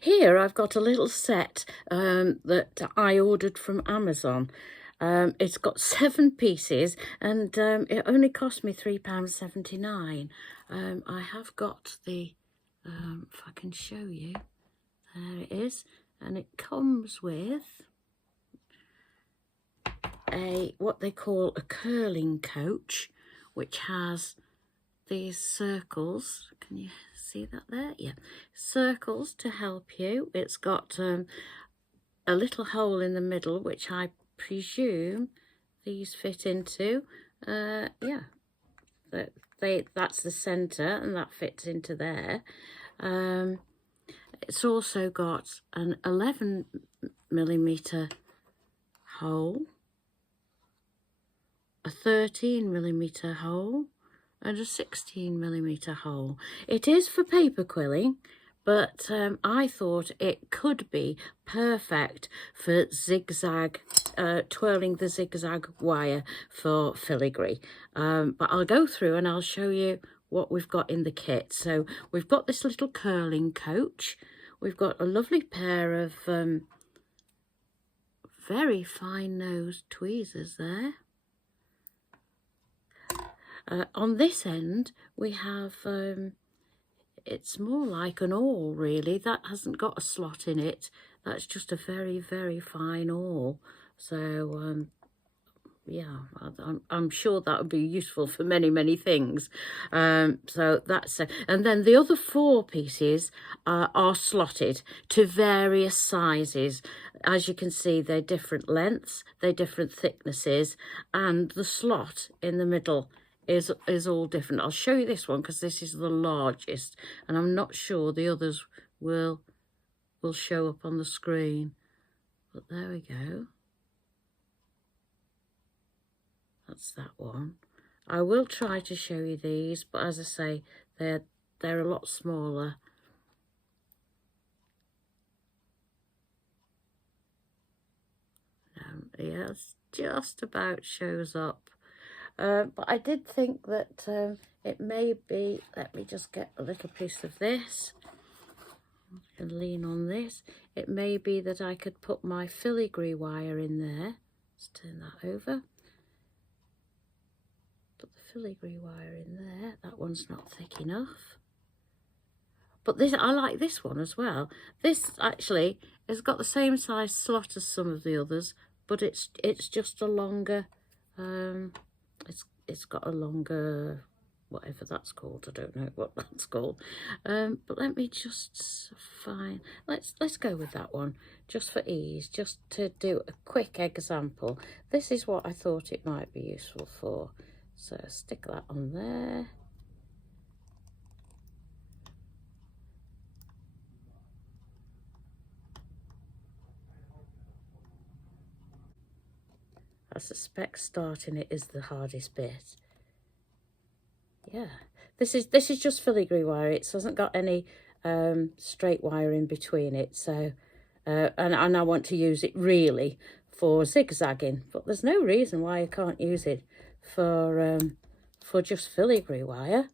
Here I've got a little set that I ordered from Amazon. It's got 7 pieces and it only cost me £3.79. I have got the, if I can show you, there it is. And it comes with what they call a curling coach, which has these circles. Can you see that there? Yeah, circles to help you. It's got a little hole in the middle, which I presume these fit into. Yeah, that's the center, and that fits into there. It's also got an 11mm hole, a 13mm hole, and a 16mm hole. It is for paper quilling, but I thought it could be perfect for zigzag, twirling the zigzag wire for filigree. But I'll go through and I'll show you what we've got in the kit. So we've got this little curling coach. We've got a lovely pair of very fine nosed tweezers there. On this end we have, it's more like an awl really. That hasn't got a slot in it. That's just a very, very fine awl. So yeah, I'm sure that would be useful for many, many things. So that's it. And then the other 4 pieces are slotted to various sizes. As you can see, they're different lengths, they're different thicknesses, and the slot in the middle is all different. I'll show you this one because this is the largest, and I'm not sure the others will show up on the screen. But there we go. That's that one. I will try to show you these, but as I say, they're a lot smaller. Yeah, it's just about shows up. But I did think that it may be, let me just get a little piece of this and lean on this. It may be that I could put my filigree wire in there. Let's turn that over. Put the filigree wire in there. That one's not thick enough. But this, I like this one as well. This actually has got the same size slot as some of the others, but it's just a longer, it's got a longer, whatever that's called. I don't know what that's called. But let me just find, let's go with that one just for ease, just to do a quick example. This is what I thought it might be useful for. So stick that on there. I suspect starting it is the hardest bit. Yeah, this is just filigree wire. It hasn't got any straight wire in between it. So, and I want to use it really for zigzagging, but there's no reason why I can't use it for just filigree wire.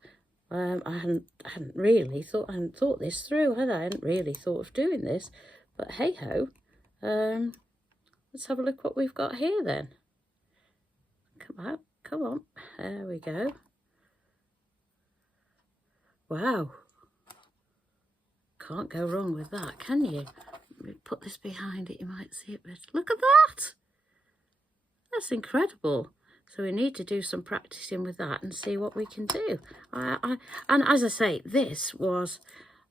I hadn't really thought, I hadn't thought this through, had I? I hadn't really thought of doing this, but hey ho. Let's have a look what we've got here then. Come on, there we go. Wow, can't go wrong with that, can you? Let me put this behind it, you might see it better. Look at that, that's incredible. So we need to do some practicing with that and see what we can do. And as I say, this was,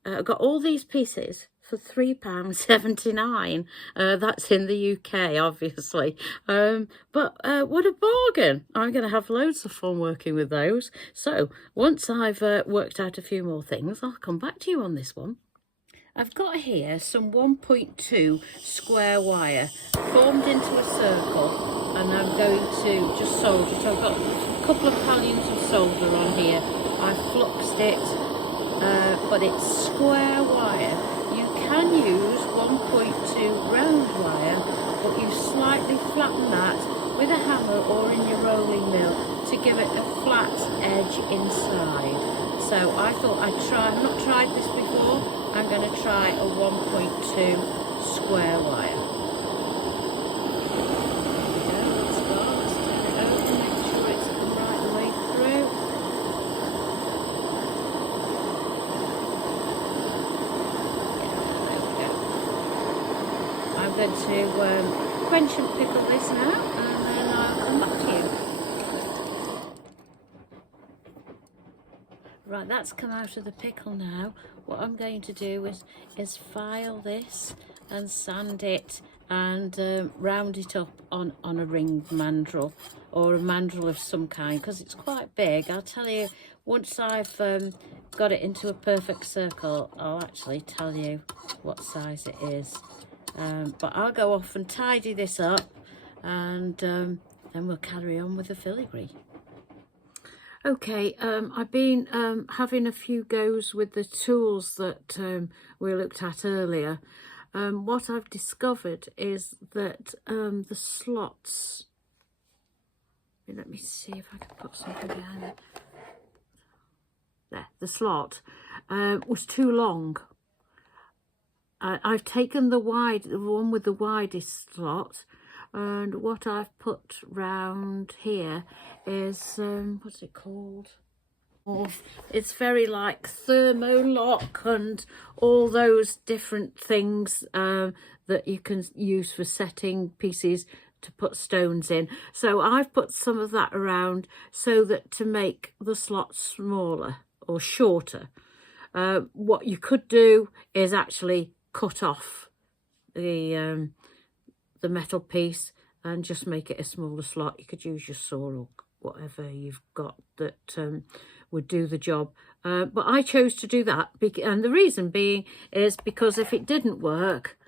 got all these pieces for £3.79. That's in the UK, obviously. But what a bargain. I'm going to have loads of fun working with those. So once I've worked out a few more things, I'll come back to you on this one. I've got here some 1.2 square wire formed into a circle, and I'm going to just solder it. I've got a couple of pallions of solder on here. I've fluxed it, but it's square wire. You can use 1.2 round wire, but you slightly flatten that with a hammer or in your rolling mill to give it a flat edge inside. So I thought I'd try, I've not tried this before, I'm going to try a 1.2 square wire. I'm going to quench and pickle this now, and then I'll come back to you. Right, that's come out of the pickle now. What I'm going to do is file this and sand it and round it up on a ring mandrel or a mandrel of some kind, because it's quite big. I'll tell you, once I've got it into a perfect circle, I'll actually tell you what size it is. But I'll go off and tidy this up, and then we'll carry on with the filigree. Okay, I've been having a few goes with the tools that we looked at earlier. What I've discovered is that the slots, let me see if I can put something behind it. There, the slot was too long. I've taken the one with the widest slot, and what I've put round here is what's it called? Oh, it's very like thermolock and all those different things that you can use for setting pieces to put stones in. So I've put some of that around so that to make the slots smaller or shorter. What you could do is actually cut off the metal piece and just make it a smaller slot. You could use your saw or whatever you've got that would do the job. But I chose to do that, and the reason being is because if it didn't work,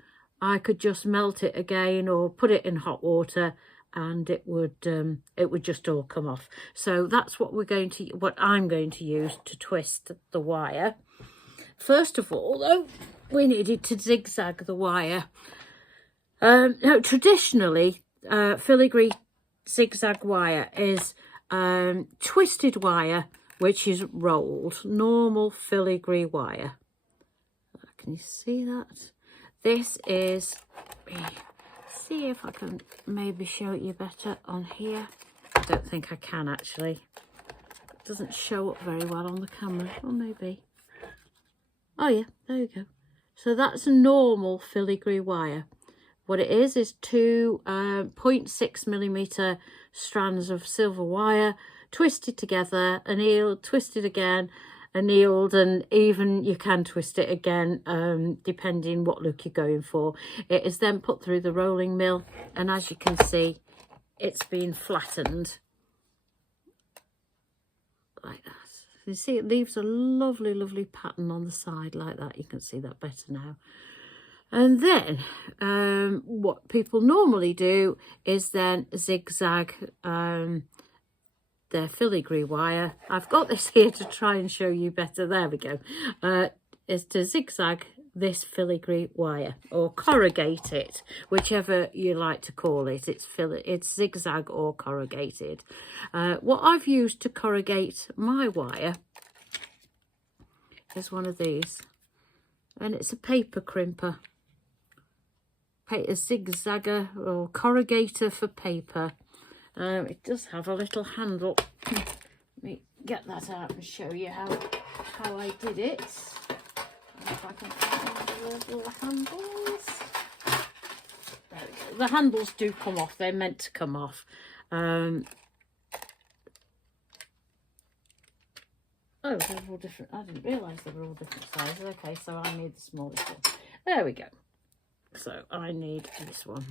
I could just melt it again or put it in hot water, and it would just all come off. So that's what I'm going to use to twist the wire. First of all, though, we needed to zigzag the wire. Now, traditionally, filigree zigzag wire is twisted wire, which is rolled, normal filigree wire. Can you see that? This is, see if I can maybe show it you better on here. I don't think I can actually. It doesn't show up very well on the camera, or maybe. Oh yeah, there you go. So that's a normal filigree wire. What it is 2 0.6mm strands of silver wire twisted together, annealed, twisted again, annealed, and even you can twist it again depending what look you're going for. It is then put through the rolling mill, and as you can see, it's been flattened like that. You see, it leaves a lovely, lovely pattern on the side like that. You can see that better now. And then what people normally do is then zigzag their filigree wire. I've got this here to try and show you better. There we go. Is to zigzag this filigree wire, or corrugate it, whichever you like to call it. It's zigzag or corrugated. What I've used to corrugate my wire is one of these, and it's a paper crimper, a zigzagger or corrugator for paper. It does have a little handle. Let me get that out and show you how I did it. If I can find the little handles. There we go. The handles do come off. They're meant to come off. Oh, they're all different. I didn't realise they were all different sizes. Okay, so I need the smallest one. There we go. So I need this one.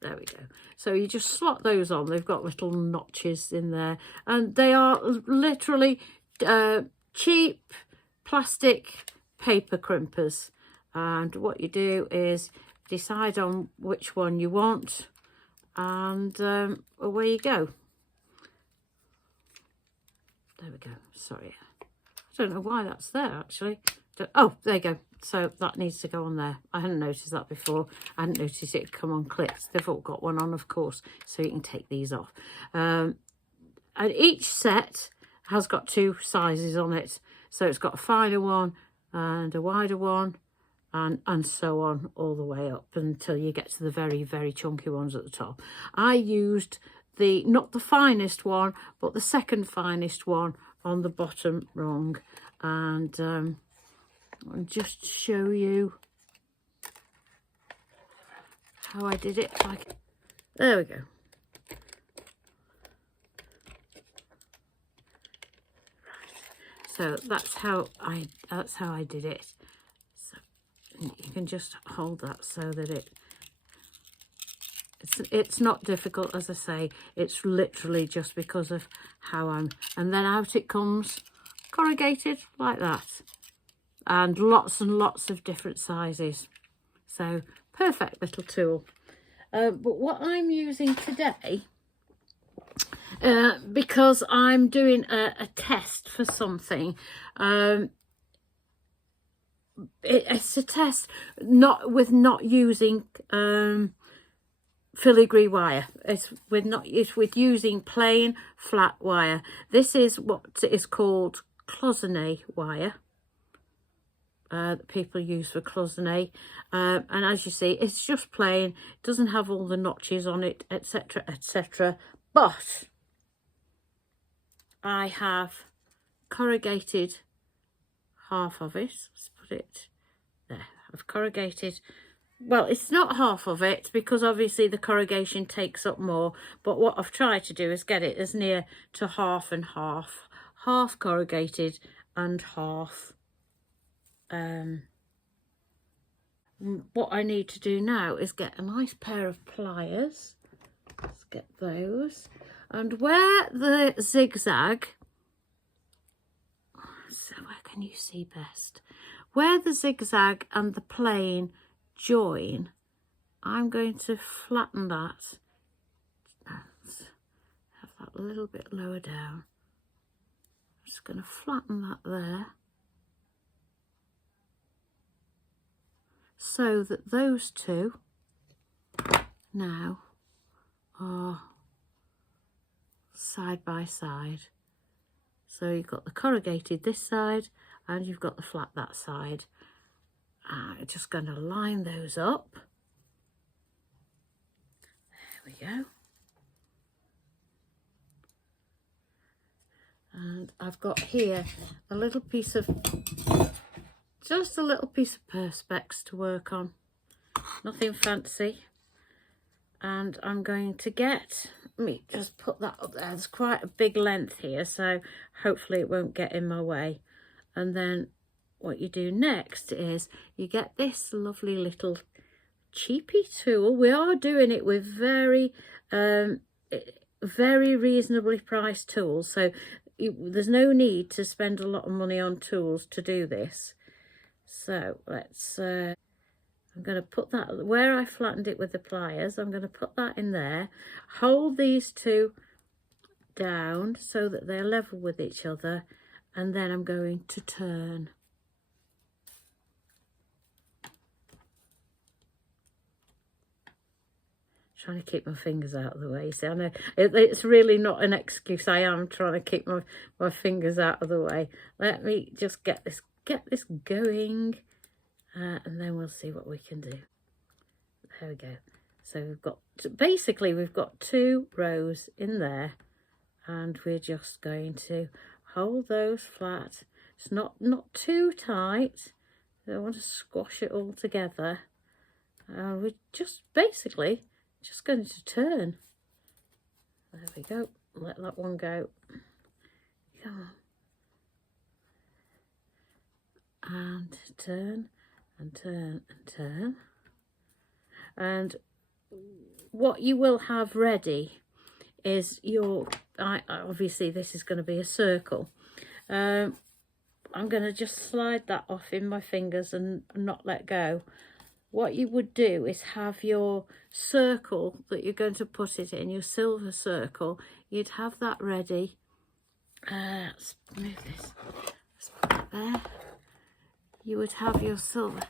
There we go. So you just slot those on. They've got little notches in there, and they are literally cheap plastic paper crimpers. And what you do is decide on which one you want, and away you go. There we go. Sorry, I don't know why that's there actually. Oh, there you go. So that needs to go on there. I hadn't noticed that before. I hadn't noticed it come on clips. They've all got one on, of course, so you can take these off. And each set has got 2 sizes on it. So it's got a finer one and a wider one, and so on all the way up until you get to the very, very chunky ones at the top. I used not the finest one, but the second finest one on the bottom rung. And I'll just show you how I did it. There we go. So that's how I did it. So you can just hold that so that it's not difficult, as I say. It's literally just because of how and then out it comes, corrugated like that, and lots of different sizes. So perfect little tool. But what I'm using today, because I'm doing a test for something, it's a test not using filigree wire. It's with using plain flat wire. This is what is called cloisonné wire, that people use for cloisonné, and as you see, it's just plain. It doesn't have all the notches on it, etc, etc. But I have corrugated half of it. Let's put it there. I've corrugated, well, it's not half of it because obviously the corrugation takes up more, but what I've tried to do is get it as near to half and half. Half corrugated and half. What I need to do now is get a nice pair of pliers. Let's get those. And where the zigzag, so where can you see best? Where the zigzag and the plain join, I'm going to flatten that. Have that a little bit lower down. I'm just going to flatten that there, so that those two now are side by side. So you've got the corrugated this side and you've got the flat that side. I'm just going to line those up. There we go. And I've got here a little piece of, just a little piece of perspex to work on. Nothing fancy. And I'm going to let me just put that up there. There's quite a big length here, so hopefully it won't get in my way. And then what you do next is you get this lovely little cheapy tool. We are doing it with very reasonably priced tools, so there's no need to spend a lot of money on tools to do this. So let's I'm going to put that where I flattened it with the pliers. I'm going to put that in there, hold these two down so that they're level with each other, and then I'm going to turn. Trying to keep my fingers out of the way. See, I know it's really not an excuse. I am trying to keep my fingers out of the way. Let me just get this going. And then we'll see what we can do. There we go. So we've got, basically we've got 2 rows in there, and we're just going to hold those flat. It's not too tight. I don't want to squash it all together. We're just basically just going to turn. There we go. Let that one go. Come on. And turn. And turn and turn. And what you will have ready is your, obviously this is going to be a circle. I'm going to just slide that off in my fingers and not let go. What you would do is have your circle that you're going to put it in, your silver circle. You'd have that ready. Let's move this. Let's put it there. You would have your silver.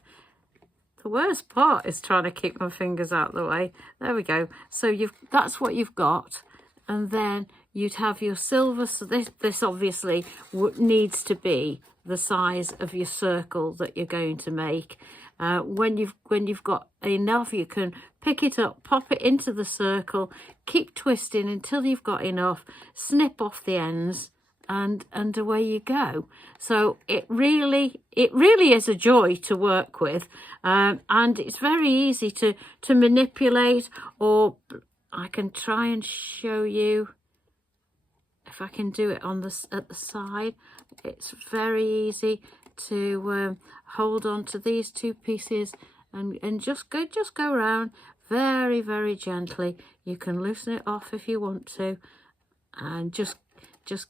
The worst part is trying to keep my fingers out of the way. There we go. So that's what you've got, and then you'd have your silver. So this obviously needs to be the size of your circle that you're going to make. When you've got enough, you can pick it up, pop it into the circle, keep twisting until you've got enough, snip off the ends, and away you go. So it really is a joy to work with, and it's very easy to manipulate. Or I can try and show you if I can do it on at the side. It's very easy to hold on to these two pieces and just go around very, very gently. You can loosen it off if you want to, and just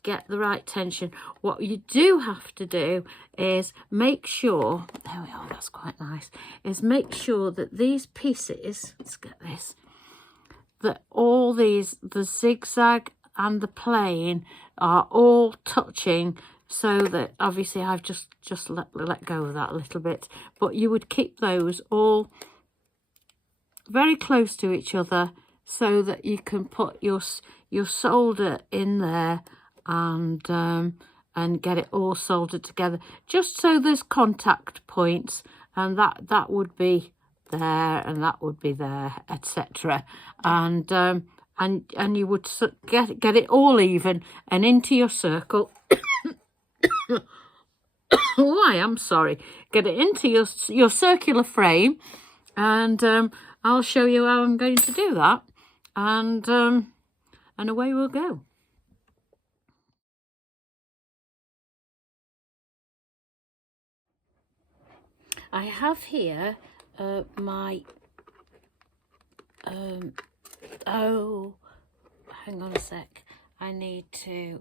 get the right tension. What you do have to do is make sure, there we are, that's quite nice, is make sure that these pieces, let's get this, that all these, the zigzag and the plain, are all touching, so that obviously I've just let go of that a little bit, but you would keep those all very close to each other so that you can put your solder in there and get it all soldered together, just so there's contact points, and that would be there and that would be there, etc. And you would get it all even and into your circle. Why, I'm sorry. Get it into your circular frame, and I'll show you how I'm going to do that, and away we'll go. I have here my oh, hang on a sec. I need to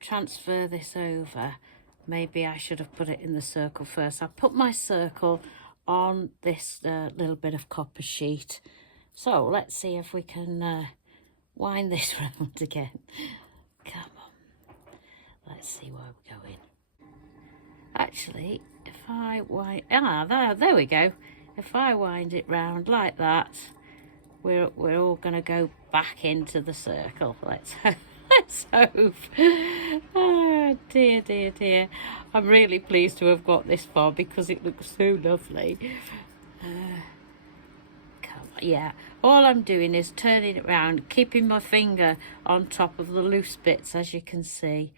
transfer this over. Maybe I should have put it in the circle first. I put my circle on this little bit of copper sheet. So let's see if we can wind this round again. Come on. Let's see where we're going. Actually, if I wind... there we go. If I wind it round like that, we're all going to go back into the circle. Let's hope. Oh, dear. I'm really pleased to have got this far because it looks so lovely. Come on, yeah. All I'm doing is turning it round, keeping my finger on top of the loose bits, as you can see.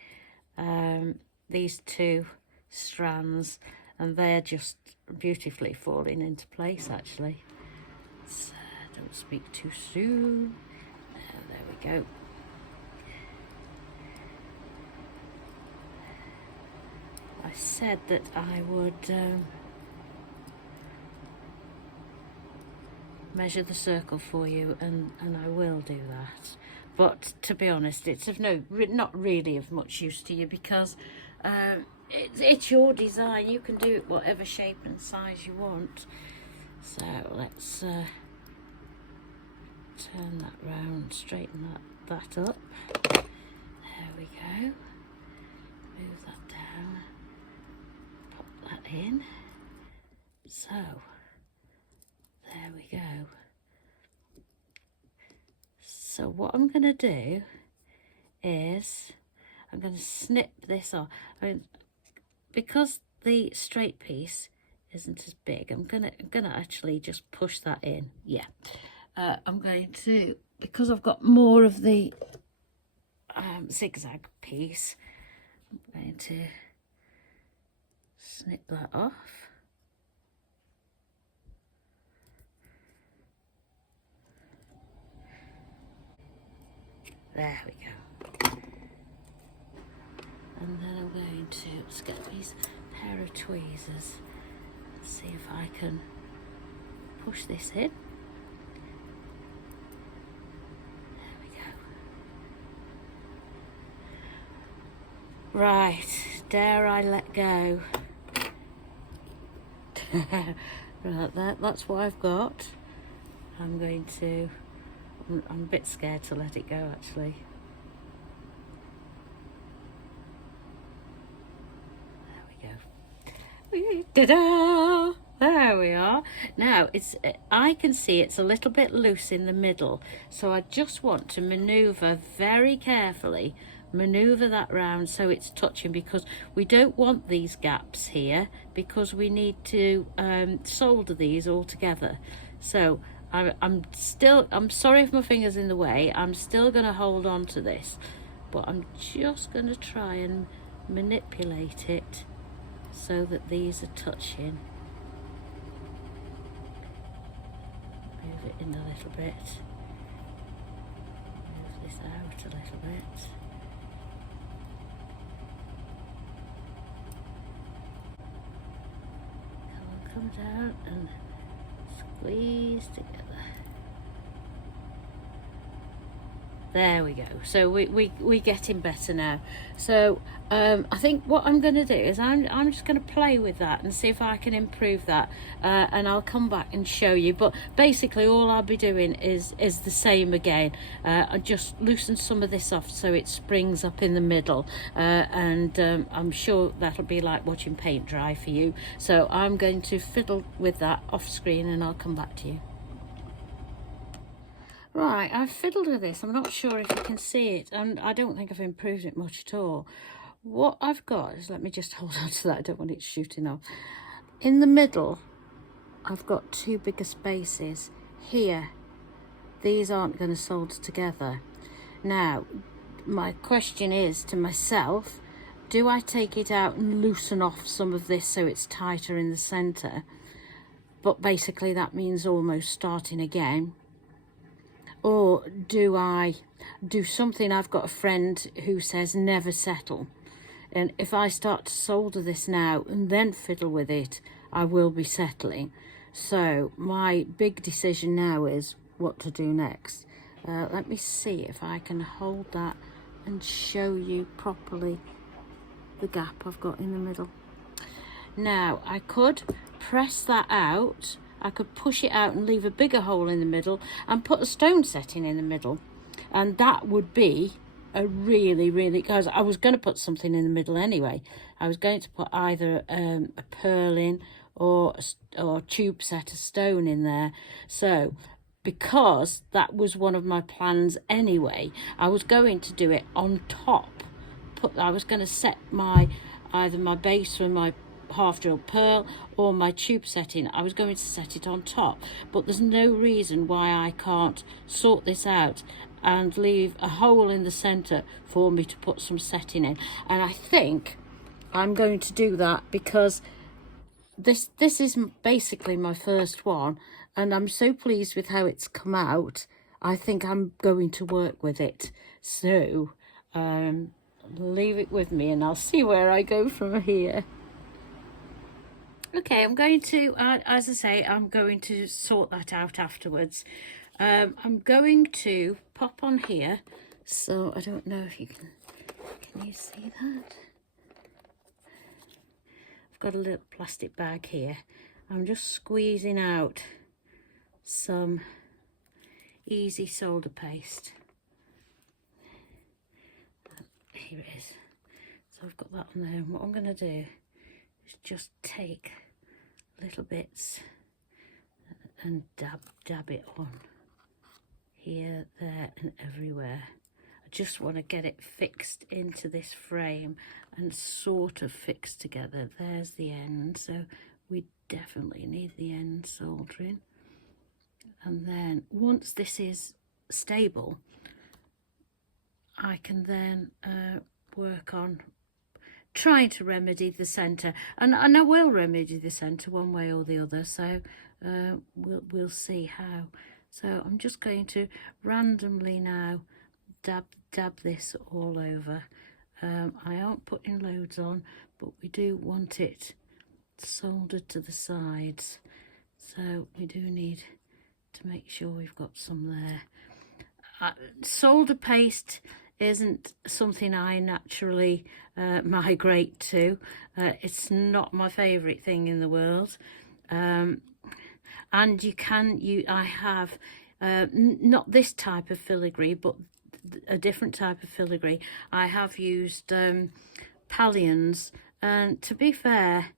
These two strands, and they're just beautifully falling into place, actually. So, don't speak too soon. There we go. I said that I would measure the circle for you, and I will do that. But to be honest, it's of not really of much use to you, because it's your design. You can do it whatever shape and size you want. So let's turn that round, straighten that up. There we go. Move that down. Pop that in. So there we go. So what I'm going to do is I'm going to snip this off. Because the straight piece isn't as big, I'm gonna actually just push that in. Yeah, I'm going to, because I've got more of the zigzag piece, I'm going to snip that off. There we go. And then I'm going to, let's get these pair of tweezers and see if I can push this in. There we go. Right, dare I let go? Right, that's what I've got. I'm going to, I'm a bit scared to let it go, actually. Ta-da! There we are. Now I can see it's a little bit loose in the middle, so I just want to maneuver very carefully, maneuver that round so it's touching, because we don't want these gaps here, because we need to solder these all together. So I'm sorry if my finger's in the way. I'm still going to hold on to this, but I'm just going to try and manipulate it so that these are touching. Move it in a little bit. Move this out a little bit. Come down and squeeze together. There we go. So we're getting better now. So I think what I'm going to do is I'm just going to play with that and see if I can improve that, and I'll come back and show you. But basically all I'll be doing is the same again. I just loosen some of this off so it springs up in the middle, and I'm sure that'll be like watching paint dry for you. So I'm going to fiddle with that off screen and I'll come back to you. Right, I've fiddled with this. I'm not sure if you can see it, and I don't think I've improved it much at all. What I've got is, let me just hold on to that, I don't want it shooting off. In the middle, I've got two bigger spaces. Here, these aren't going to solder together. Now, my question is to myself, do I take it out and loosen off some of this so it's tighter in the centre? But basically that means almost starting again. Or do I do something? I've got a friend who says never settle, and if I start to solder this now and then fiddle with it, I will be settling. So my big decision now is what to do next. Let me see if I can hold that and show you properly the gap I've got in the middle. Now I could press that out, I could push it out and leave a bigger hole in the middle and put a stone setting in the middle, and that would be a really, because I was going to put something in the middle anyway. I was going to put either a pearl in or tube set, a stone in there. So because that was one of my plans anyway, I was going to do it on top. I was going to set either my base or my half drilled pearl or my tube setting. I was going to set it on top, but there's no reason why I can't sort this out and leave a hole in the center for me to put some setting in. And I think I'm going to do that, because this is basically my first one and I'm so pleased with how it's come out. I think I'm going to work with it. So leave it with me and I'll see where I go from here. Okay, I'm going to, as I say, I'm going to sort that out afterwards. I'm going to pop on here, so I don't know if you can you see that? I've got a little plastic bag here. I'm just squeezing out some easy solder paste. Here it is. So I've got that on there, and what I'm going to do is just take little bits and dab it on here, there and everywhere. I just want to get it fixed into this frame and sort of fixed together. There's the end, so we definitely need the end soldering. And then once this is stable, I can then work on trying to remedy the centre, and I will remedy the centre one way or the other, so we'll see how. So I'm just going to randomly now dab this all over. I aren't putting loads on, but we do want it soldered to the sides, so we do need to make sure we've got some there. Solder paste isn't something I naturally migrate to. It's not my favourite thing in the world. And I have not this type of filigree, but a different type of filigree. I have used Pallions, and to be fair,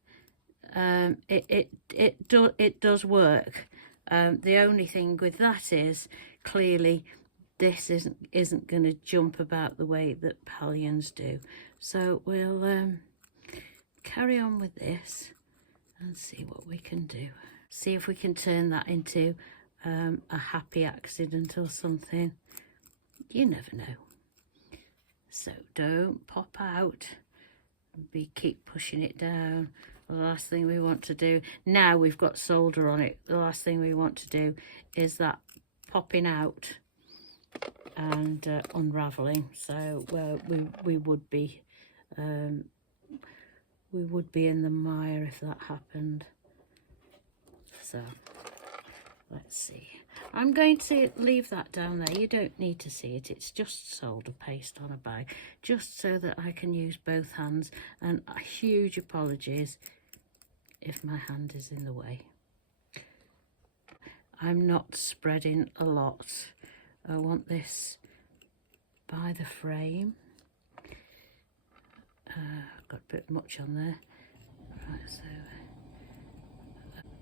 it does work. The only thing with that is clearly this isn't going to jump about the way that pallions do. So we'll carry on with this and see what we can do. See if we can turn that into a happy accident or something. You never know. So don't pop out. Keep pushing it down. The last thing we want to do, now we've got solder on it, the last thing we want to do is that popping out and unraveling. So we would be in the mire if that happened. So let's see. I'm going to leave that down there. You don't need to see it. It's just solder paste on a bag, just so that I can use both hands. And huge apologies if my hand is in the way. I'm not spreading a lot. I want this by the frame. I've got a bit much on there. Right, so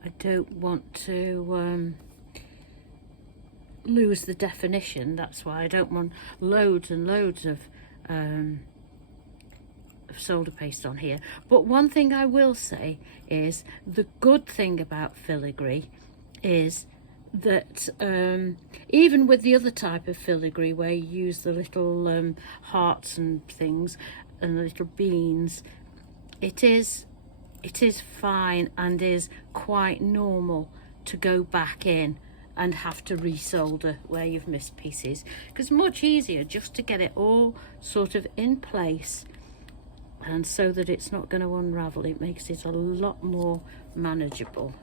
I don't want to lose the definition. That's why I don't want loads and loads of solder paste on here. But one thing I will say is the good thing about filigree is that even with the other type of filigree where you use the little hearts and things and the little beans, it is fine and is quite normal to go back in and have to resolder where you've missed pieces, because it's much easier just to get it all sort of in place, and so that it's not going to unravel. It makes it a lot more manageable.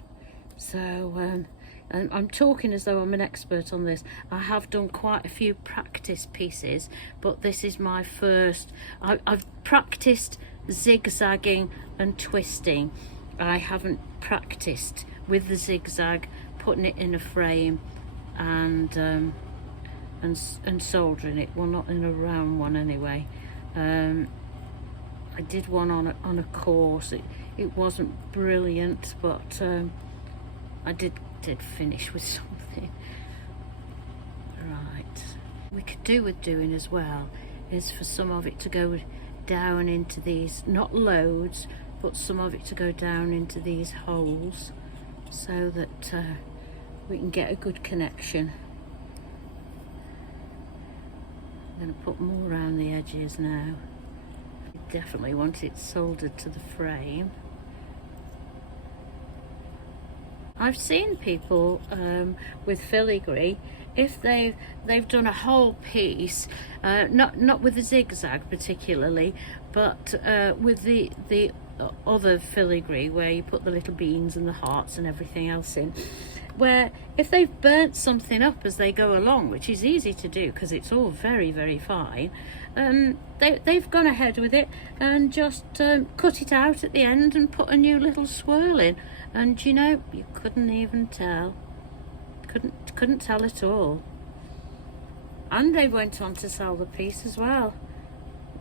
So and I'm talking as though I'm an expert on this. I have done quite a few practice pieces, but this is my first. I've practiced zigzagging and twisting. I haven't practiced with the zigzag, putting it in a frame and soldering it. Well, not in a round one anyway. I did one on a course. It wasn't brilliant, but I did finish with something. Right, we could do with doing as well is for some of it to go down into these, not loads, but some of it to go down into these holes, so that we can get a good connection. I'm going to put more around the edges now. Definitely want it soldered to the frame. I've seen people with filigree, if they've done a whole piece, not with the zigzag particularly, but with the other filigree where you put the little beans and the hearts and everything else in, where if they've burnt something up as they go along, which is easy to do because it's all very, very fine, they've gone ahead with it and just cut it out at the end and put a new little swirl in, and you know, you couldn't even tell. Couldn't tell at all. And they went on to sell the piece as well,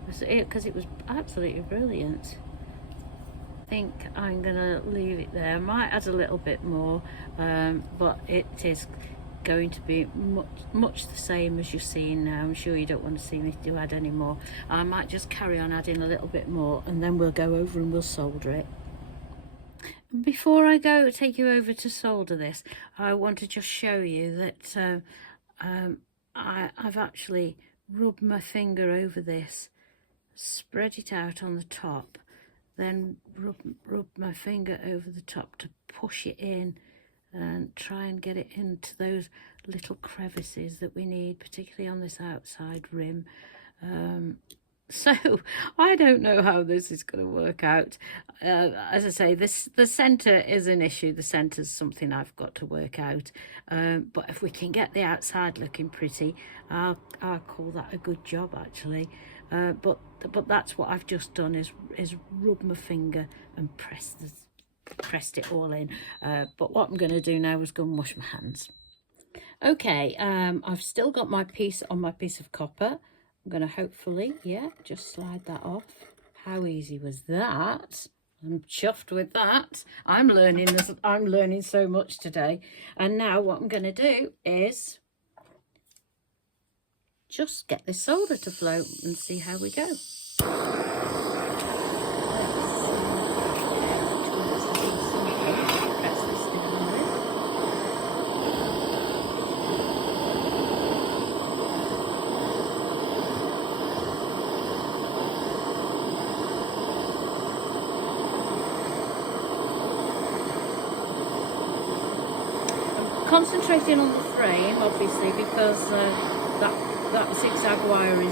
because it was absolutely brilliant. I think I'm gonna leave it there. I might add a little bit more, but it is going to be much the same as you're seeing now. I'm sure you don't want to see me to add any more. I might just carry on adding a little bit more, and then we'll go over and we'll solder it. Before I go take you over to solder this, I want to just show you that I've actually rubbed my finger over this, spread it out on the top, then rub my finger over the top to push it in and try and get it into those little crevices that we need, particularly on this outside rim. So I don't know how this is going to work out. As I say, the centre is an issue. The centre's something I've got to work out. But if we can get the outside looking pretty, I'll call that a good job, actually. But that's what I've just done, is rub my finger and pressed it all in. But what I'm going to do now is go and wash my hands. Okay, I've still got my piece on my piece of copper. I'm going to hopefully, yeah, just slide that off. How easy was that? I'm chuffed with that. I'm learning this. I'm learning so much today. And now what I'm going to do is just get this solder to float and see how we go. Concentrating on the frame, obviously, because that zigzag wire is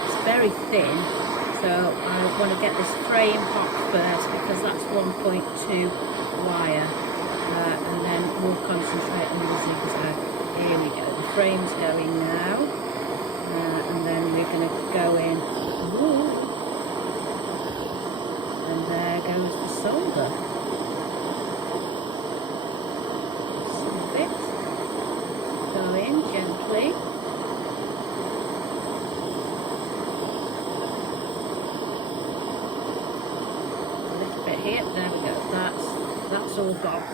it's very thin. So I want to get this frame hot first because that's 1.2 wire, and then we'll concentrate on the zigzag. Here we go. The frame's going now, and then we're going to go in. Ooh. And there goes the solder. Go in gently. A little bit here. There we go. That's all gone.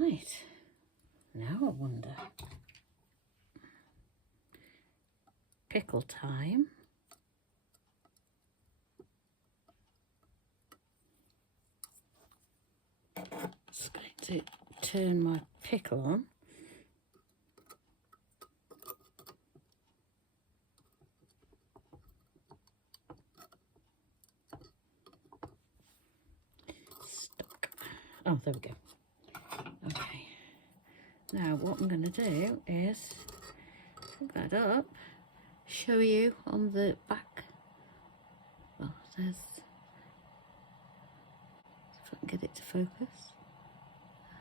Right. Now I wonder. Pickle time. Just going to turn my pickle on. Stuck. Oh, there we go. Okay. Now what I'm going to do is pick that up, show you on the back. Oh, there's, if I can get it to focus.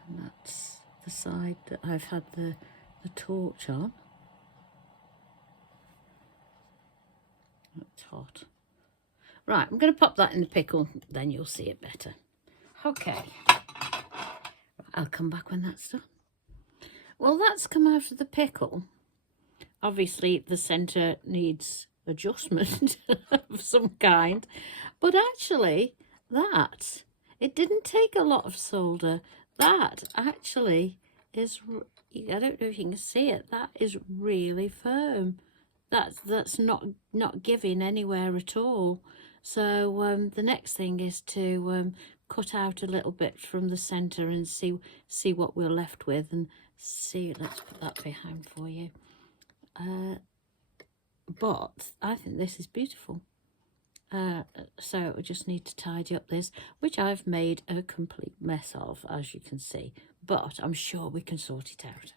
And that's the side that I've had the torch on. That's hot. Right, I'm going to pop that in the pickle, then you'll see it better. Okay, I'll come back when that's done. Well, that's come out of the pickle. Obviously, the centre needs adjustment of some kind, but actually, it didn't take a lot of solder. That actually is, I don't know if you can see it, that is really firm. That's not giving anywhere at all. So the next thing is to cut out a little bit from the centre and see what we're left with, and see. Let's put that behind for you. But I think this is beautiful. So we just need to tidy up this, which I've made a complete mess of, as you can see, but I'm sure we can sort it out.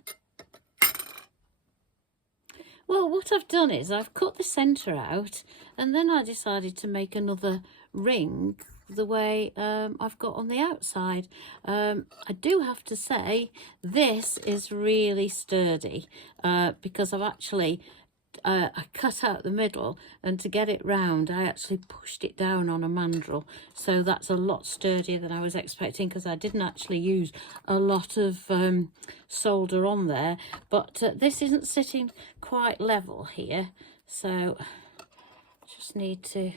Well, what I've done is I've cut the centre out, and then I decided to make another ring the way I've got on the outside. I do have to say this is really sturdy, because I've actually I cut out the middle, and to get it round I actually pushed it down on a mandrel, so that's a lot sturdier than I was expecting, because I didn't actually use a lot of solder on there. But this isn't sitting quite level here, so just need to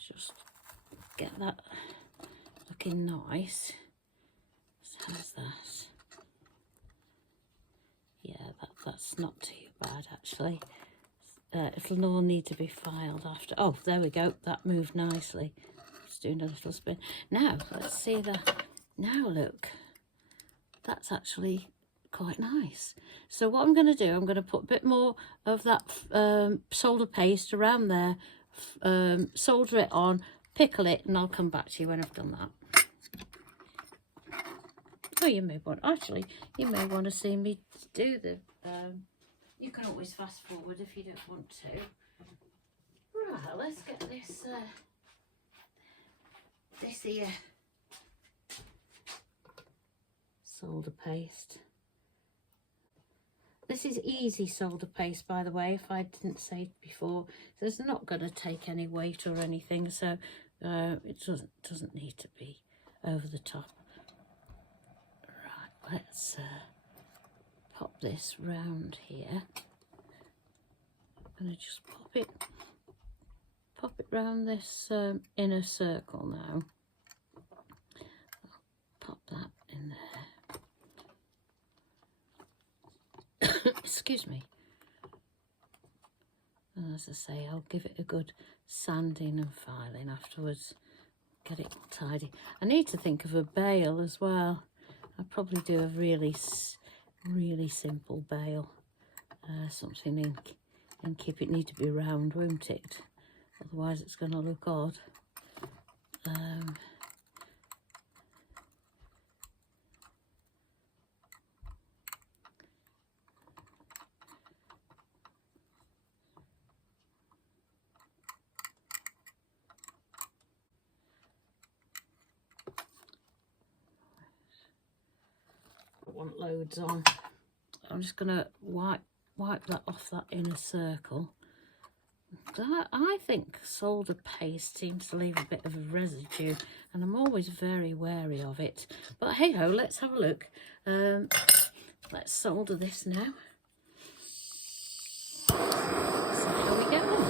just get that looking nice. So how's that? Yeah, that's not too bad actually. It'll all need to be filed after. Oh, there we go. That moved nicely. Just doing a little spin. Now, let's see that. Now look, that's actually quite nice. So what I'm going to do, I'm going to put a bit more of that solder paste around there, solder it on, pickle it, and I'll come back to you when I've done that. Oh, you may want, actually, you may want to see me do the, you can always fast forward if you don't want to. Right, let's get this, this here solder paste. This is easy solder paste, by the way, if I didn't say before. So it's not going to take any weight or anything, so it doesn't need to be over the top. Let's pop this round here. I'm going to just pop it round this inner circle now. Pop that in there. Excuse me. And as I say, I'll give it a good sanding and filing afterwards. Get it all tidy. I need to think of a bail as well. I'll probably do a really simple bail. Something in keep. It need to be round, won't it? Otherwise it's going to look odd. I want loads on. I'm just going to wipe that off that inner circle. I think solder paste seems to leave a bit of a residue, and I'm always very wary of it. But hey ho, let's have a look. Let's solder this now. See how we get on.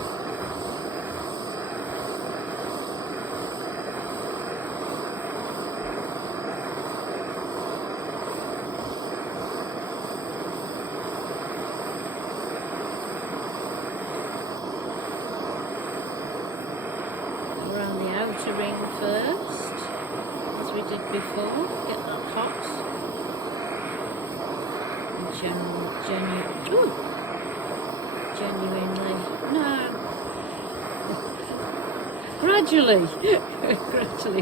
Ring first, as we did before. Get that hot and genuinely, no, gradually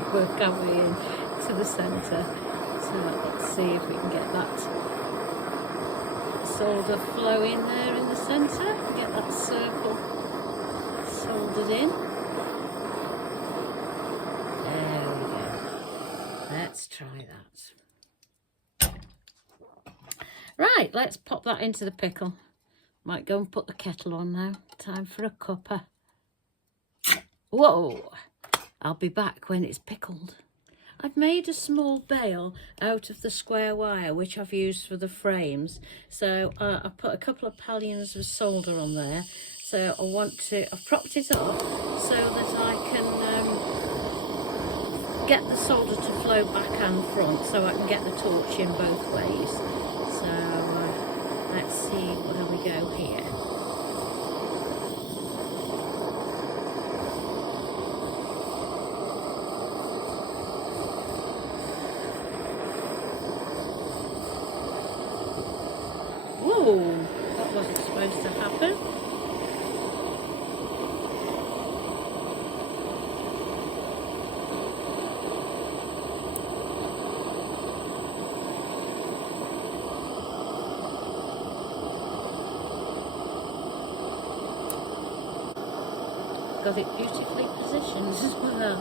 work our way in to the centre. So let's see if we can get that solder flow in there in the centre. Get that circle soldered in. Let's try that. Right, let's pop that into the pickle. Might go and put the kettle on now. Time for a cuppa. Whoa! I'll be back when it's pickled. I've made a small bail out of the square wire which I've used for the frames. So I've put a couple of pallions of solder on there. So I've propped it up so that I can get the solder to flow back and front, so I can get the torch in both ways. So let's see where we go here. Whoa, that wasn't supposed to happen. Got it beautifully positioned as well.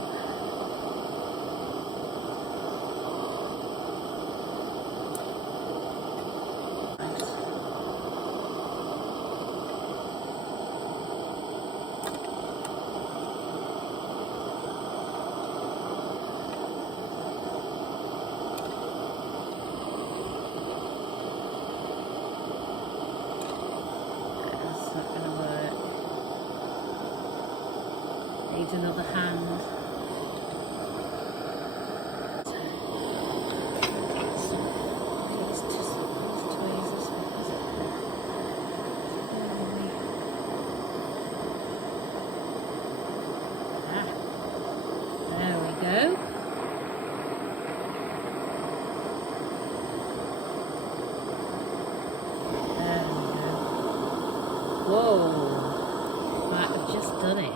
That's not going to work. Need another hand. There we go. Whoa, right, I've just done it.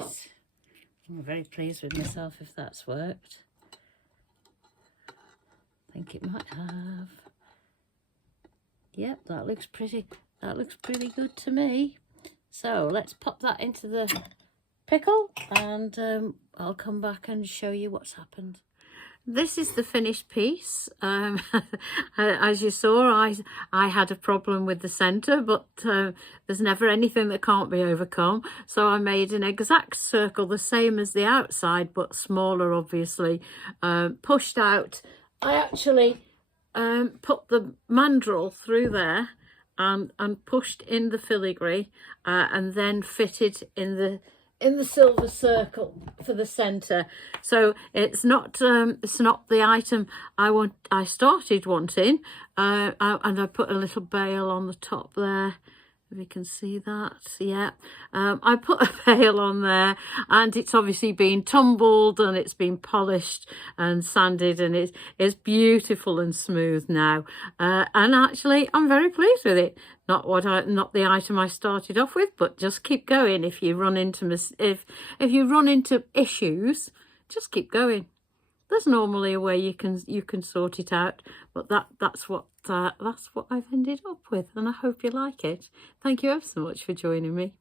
I'm very pleased with myself if that's worked. I think it might have. Yep, that looks pretty good to me. So let's pop that into the pickle and I'll come back and show you what's happened. This is the finished piece. As you saw, I had a problem with the centre, but there's never anything that can't be overcome. So I made an exact circle, the same as the outside, but smaller, obviously, pushed out. I actually put the mandrel through there and pushed in the filigree, and then fitted in the silver circle for the center. So it's not the item I started wanting, and I put a little bail on the top there. If you can see that, yeah. I put a veil on there, and it's obviously been tumbled and it's been polished and sanded, and it's beautiful and smooth now. And actually, I'm very pleased with it. Not the item I started off with, but just keep going. If you run into if you run into issues, just keep going. There's normally a way you can sort it out, but that's what I've ended up with, and I hope you like it. Thank you ever so much for joining me.